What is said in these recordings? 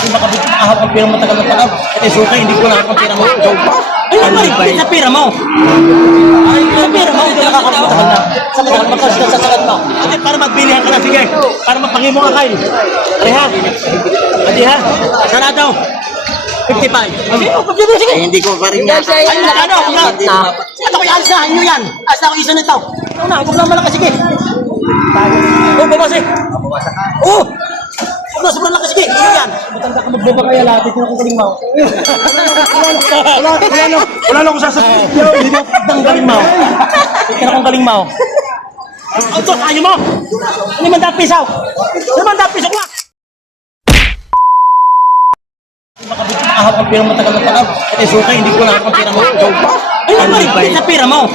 Ahap ang pira mo tagal na tagal. At suka, hindi ko nakakang pira mo. Ikaw pa? Ay, pa rin sa pira mo. Ay, sa pira mo, hindi nakakang tagal na. Sa tagal, magkasya sa sagad mo. Ate, para magbilihan ka na, sige. Para magpangin mo ka, Kyle. Ate ha? Ate ha? Sana daw? 55. Sige. Hindi ko pa rin nga. Ay, ano? At ako'y alsahan nyo yan. Asa ako isa nito. Ito na, huwag lang malakas, sige. Bumasa eh. Oo! Huwag na, sobrang lakas, sige. Iyo yan. Matanda ka magbaba kaya lahat. Ito na kong galing mo. Wala lang akong sasabihin. Hindi na ang galing mo. Ito na kong galing mo. Ang tos, ayaw mo. 500 pisaw. 500 pisaw ko. Ahap ang pira mo tagal na tagal. At suka, hindi ko nakakang pira mo. Ikaw pa? Ay, pa rin sa pira mo.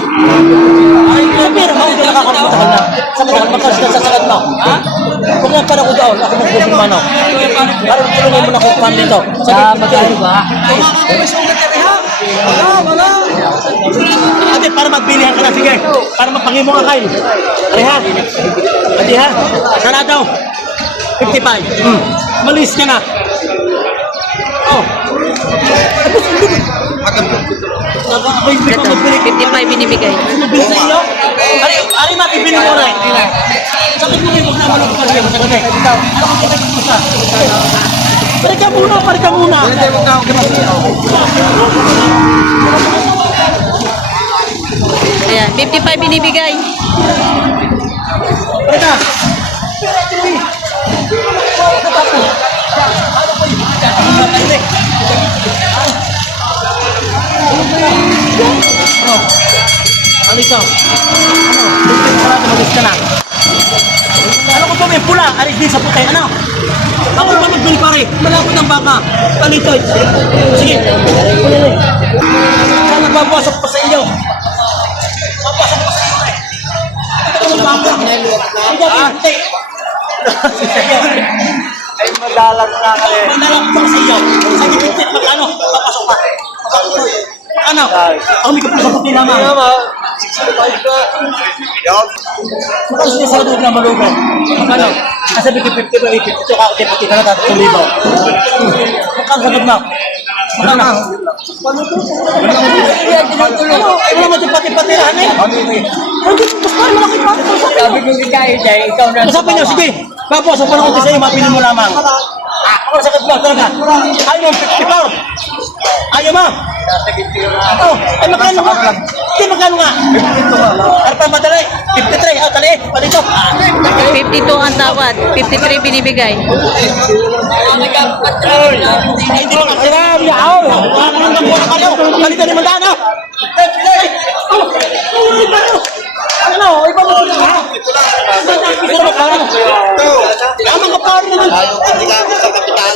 Ay, sa pira mo, hindi nakakang tagal na. Sa tagal, magkasya sa sagad mo. Kung nga pala ko doon, ako magbubong mano. Parang tulungan mo na ko pan dito. Magkano ba? Wala. Ate, para magbilihan ka na, sige. Para magpangin mo ka, Kyle. Ate ha? Ate ha? Sana daw? 55. Malis ka na. Oh. Ito, 55 binibigay. Mabili sa iyo? Ari mabibili mo na. Sakit mo yung naman ng pagkakas mo sa gabi. Ano kung kita mo sa? Parika muna. Ayan, 55 binibigay. Parika. Ano ito? Malis ka na. Ano ko pa may pula? Alis din sa puti. Ano? Ako pa magbili pare. Malapot ng baka. Ano ito? Sige. Nagpapasok pa sa inyo. Papasok pa sa inyo eh. Ito ang baka. Hindi. Ay, madalang na kami. Madalang pa sa iyo. Sa gipit, magkano? Papasok pa. Ano? Ako may kapag sa puti naman. Magkano siya sa loob na malugan? Magkano? Kasi may 50 ba 50? Ito ka, puti ka na tapos 1,000. Magkano sa loob na? Magkano? Ay, wala mo pati-patirahan eh. Hindi, gusto rin malaki pati. Sabi ko hindi kayo dyan, ikaw na. Masapin nyo, sige. Bapo, sa panahon ko sa iyo, mapinin mo lamang. Ako sa katlo, talaga. Ayaw, 54. Ayaw mo. Oh, ay magkano nga? Hindi, magkano nga? 52 Arpa madali. 53. Oh, tali. Palito. 52 ang tawad, 53 binibigay. Hindi mo kasira. Yaw. Ano mo na kayo? Palito ni Mandano. Ano? Iba mo sila ha? Isa ba pa? Amang kapar naman. Hindi ka sa kapital.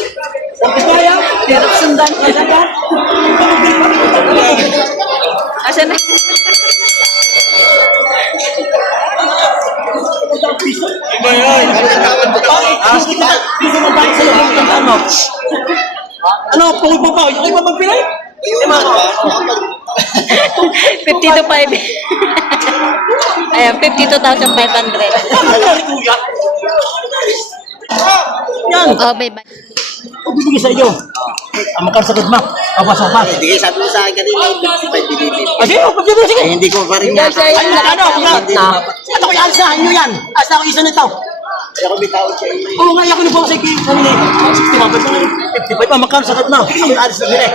Kaya? Hirap sundan. Asan na? Iba yun. Piso mo tayo sa loob ng ano? Ano? Pungod mo pa? Yung iba magpilay? 52,500. Ayan, 52,500. Yan. Oh, bye-bye. Bibigay sa iyo. Ang makasagot mo. Papasok pa. Hindi kayo sabi mo sa akin kanina, 55 binibili. Sige, pagbibigay, sige. Hindi ko pa rin nga. Ay, ano? At ako'y alsahan nyo yan. Asa ako isa nito. Kaya ko may tawag siya. Oo nga, ako nito sa kanina. 65 pa, magkano sagot mo? Ang alis na nila eh.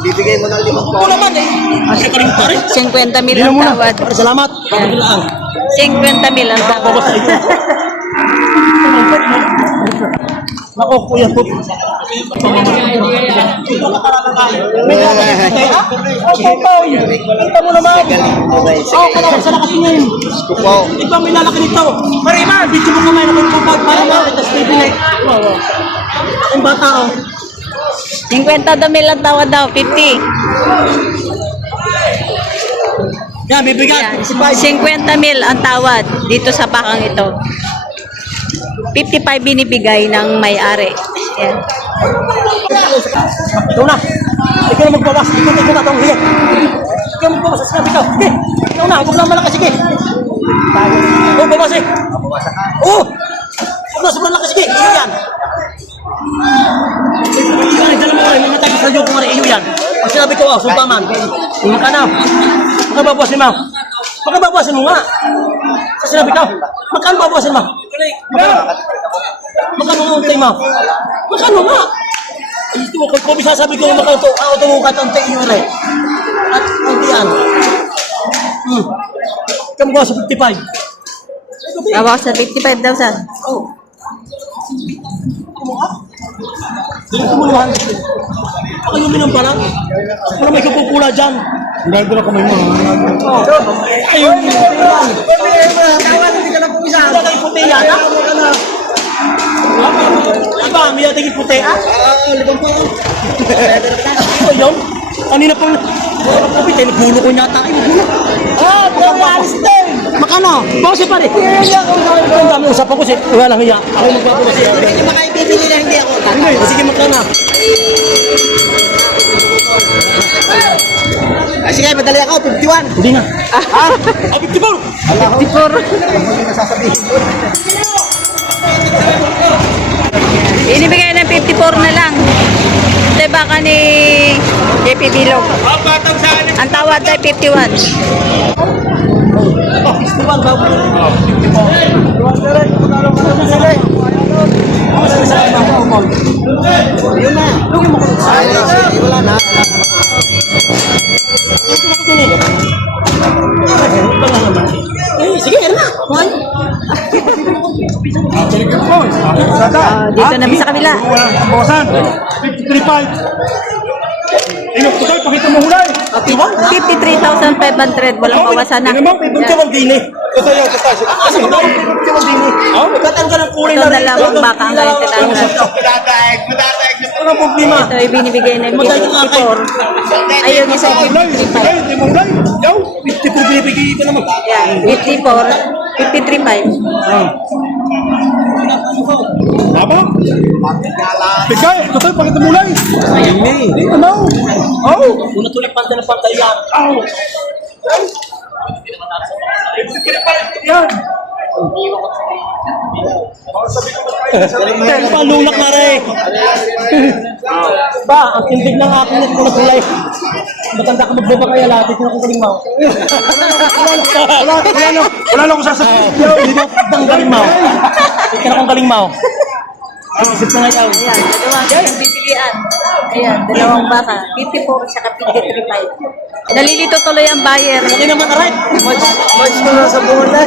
Bibigay mo ng 5 Ito naman eh. Asya ka rin pa rin. 50 mil Hindi ang muna. tawad. Salamat. Pagkakilaan. 50 mil ang Ako tawad. sa ito. Ako, kuya po. Kita mo naman. Oo, kaya ako sa nakatingin. Gusto po. Ito may lalaki nito. Marima, dito mo kumain ako ng kapag para bakit. Tapos bibili. Ang bata oh. 50 mil ang tawad daw, 50. Yan, bibigyan. Yan, 50 mil ang tawad dito sa bakang ito. 55 binibigay ng may-ari. Yan. Ikaw na. Ikaw na magbawas. Ikaw na itong hiyat. Ikaw magbawas sa sinabi ko. Sige. Ikaw na. Huwag na malakas. Sige. Oo, bawas eh. Oo. Huwag na sobrang yan. Pag sinabi ko, sumpa man. Magkano? Magkababawasin mo. Magkababawasin mo nga. Sa sinabi ko, magkano babawasin mo? Magkano ang untay mo? Magkano nga? Ay, ito, kung sasabi ko, magkano ito, ito mo katantay yun eh. At untian. Kamu ko sa 55. Bawas sa 55,000. Oh. Dili kumuluhan. Ako yung minum pa lang. Wala may kapupula dyan. Dahil ko na kamay mo. Oh. Ayun. Hindi ka na pumisa. Hindi ka na puti yan, ha? Iba, may ating puti. Libang pa ako. Ito yun. Kanina pang kapit, nagbulo ko niya tayo. Alis din. Makano? Bakit pare? Ang dami usap ako, wala lang iya. Ako magpapulo siya. Hindi mo kayo bibili na hindi ako. Sige, magkano? Ay, sige, madali ako, 51. Hindi na. 54! 54. Inibigay ng 54 na lang. Ito yung baka ni JP Bilog. Ang tawad ay 51. Oh, 51 ba? Yun na. Wala na. Sige, na. Dito namin sa kabila. Bawasan. 53.5. Total, pakita mo hulay. 53,500. Walang bawasan na. Bugtawang dini. Ito yung total. Kasi bugtawang dini. Ba't ka ng kulay Ito na rin? dalawang baka ang galing tinanong. Ano problema? Ito ay binibigay ng 54. Ay, yung isa Hulay. 55. Hulay, hindi mo hulay. Yaw. 54 binibigay ko naman. Yan, 54. 53.5. Tama. Bigay. Total, pakita mo hulay. Ano? Oh. Una tuloy panta ng pantayan. Yan. Palulak na rin. Ba, ang tindig ng akin na kung natulay. Matanda ka magbaba kaya lahat. Ito na kung galing mo. Wala lang ko sasabihin. Hindi na ang galing mo. Ito na kung galing mo. Isip na ngayon. Ayan, dalawang pipilian. Ayan, dalawang baka. 54 saka 53.5. Nalilito tuloy ang buyer. Hindi naman aray. March ko na sa bulan.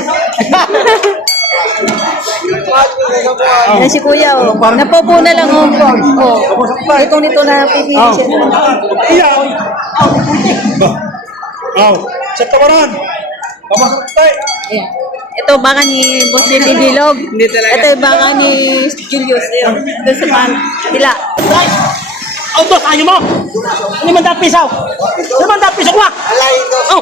Ayan si Kuya, oh. Napopo na lang, oh. Oh. Nito na pipili siya. Iyaw. Aw. Sa tawaran. Papasok tayo. Ayan. Ito baka ni Boss Jelly Bilog. Ito yung baka ni Julius. Ayun. Doon sa pila. Guys! Oh, boss, ayaw mo! 500 pisaw! 500 pisaw ka! Alay ko. Oh!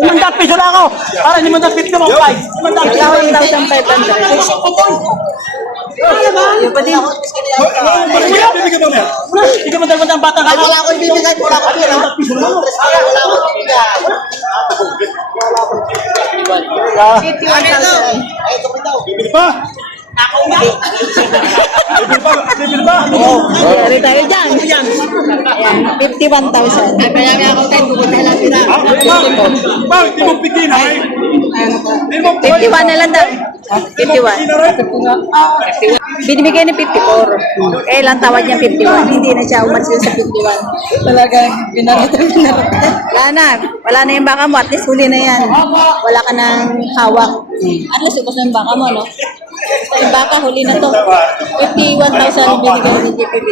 500 pisaw lang ako! Para 550 mo, 5! 500 1,500. Yung pa din. Kuya, bibigyan mo niya. Hindi mo dalawang bata Ay, ka! wala ko ibibigay. Wala ko ibibigay. Wala ko ibibigay. 51,000. Ay, ito ko daw. Bibili pa. Bibili pa. Yari tayo dyan. Ayan, 51,000. Kaya nga ako tayo, pupunta lang sila. Bakit di mo pigin, ay? Di mo 51 na lang daw. 51. Binibigay ng 54. Eh, lang tawad niya 51. Hindi na siya umalis sa 51. Talaga, binarito. Wala na. Wala na yung baka mo. At least huli na yan. Wala ka ng hawak. At least ubos na yung baka mo, no? Basta yung baka, huli na to. 51,000 binigay ng GPB.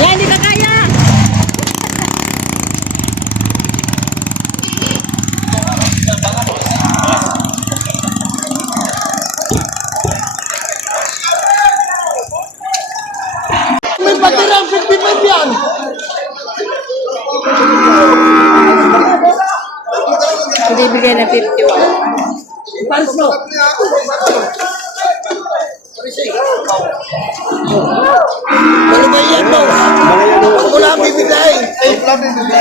Yan, hindi ka kaya! May batirang 55 yan. Hindi bigay na 51. Paris mo! Ano ba yan, boss? Pag wala ang bibigay.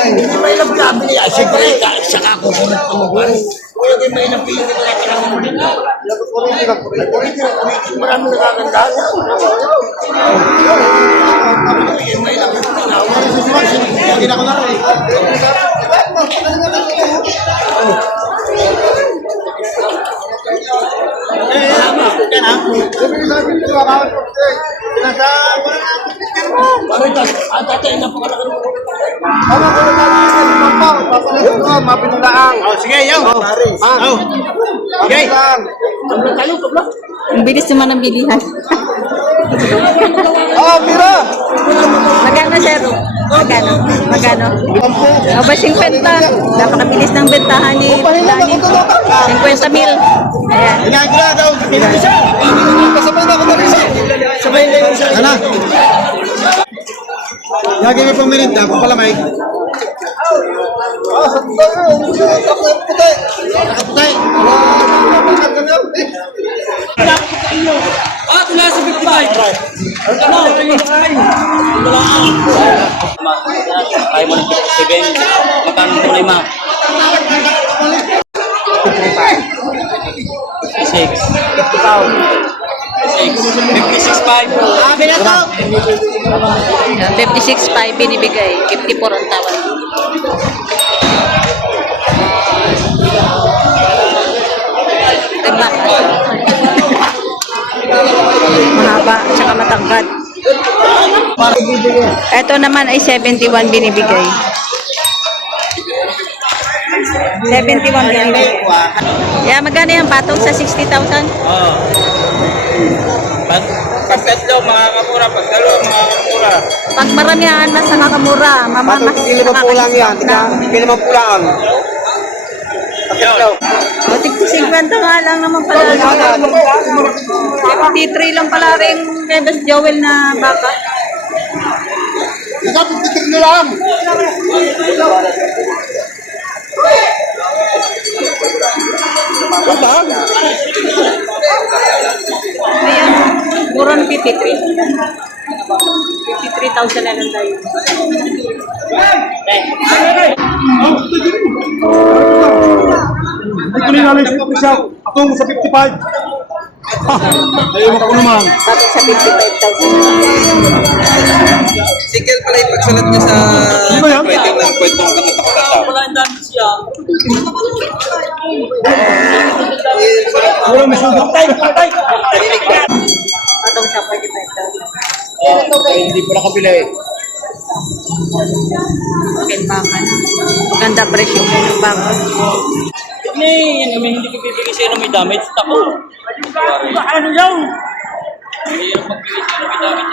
Hindi may lang gabi niya. Siyempre, saka ako kunat pa mo. Kuya, may napili ko na kinakamulit. Marami nakakanda. May Sige, yaw. Okay. Ang bilis naman ng bilihan. Mira! Magkano, sir? Magkano? Magkano? O ba 50? Napakabilis ng bentahan ni Dani. 50 mil. Ayan. Ginagawa daw. Kasabay na ako na rin. Sabay na yung isa. Ano? Lagi may pamirinda, kung pala may. Sa puti. Sa puti. Wala sa 55. Kaya mo ng 57. Magkano mo na yung mga? 56. 56.5. Ayan, 56.5 binibigay. 54 ang tawad. Diba? Mahaba, tsaka matangkad. Ito naman ay 71 binibigay. 71 binibigay. Kaya magkano yung patong sa 60,000? Oo. Pag tatlo, makakamura. Pag dalawa, makakamura. Pag maramihan, mas nakakamura. Mas Hindi naman pulang yan. Hindi naman pulang. O, tigti 50 nga lang naman pala. 53 lang pala rin Bebes Joel na baka. Ikaw, titik nyo lang. Ayan, buron 53. 53,000 na lang tayo. Hindi ko ninalis siya. Ako sa 55. Ayaw ako naman. Bakit sa 55,000? Sikel pala yung pagsalat niya sa pwede lang kwentong katatak-tatak. Wala yung dami siya. Wala may sugat. Patong sa 45,000. Hindi po nakabili. Okay, baka na. Maganda presyo ng baka. Yan kami hindi ko bibigay sa'yo na may damage. Tako. Ano yan? Hindi yung magbigay sa'yo na may damage.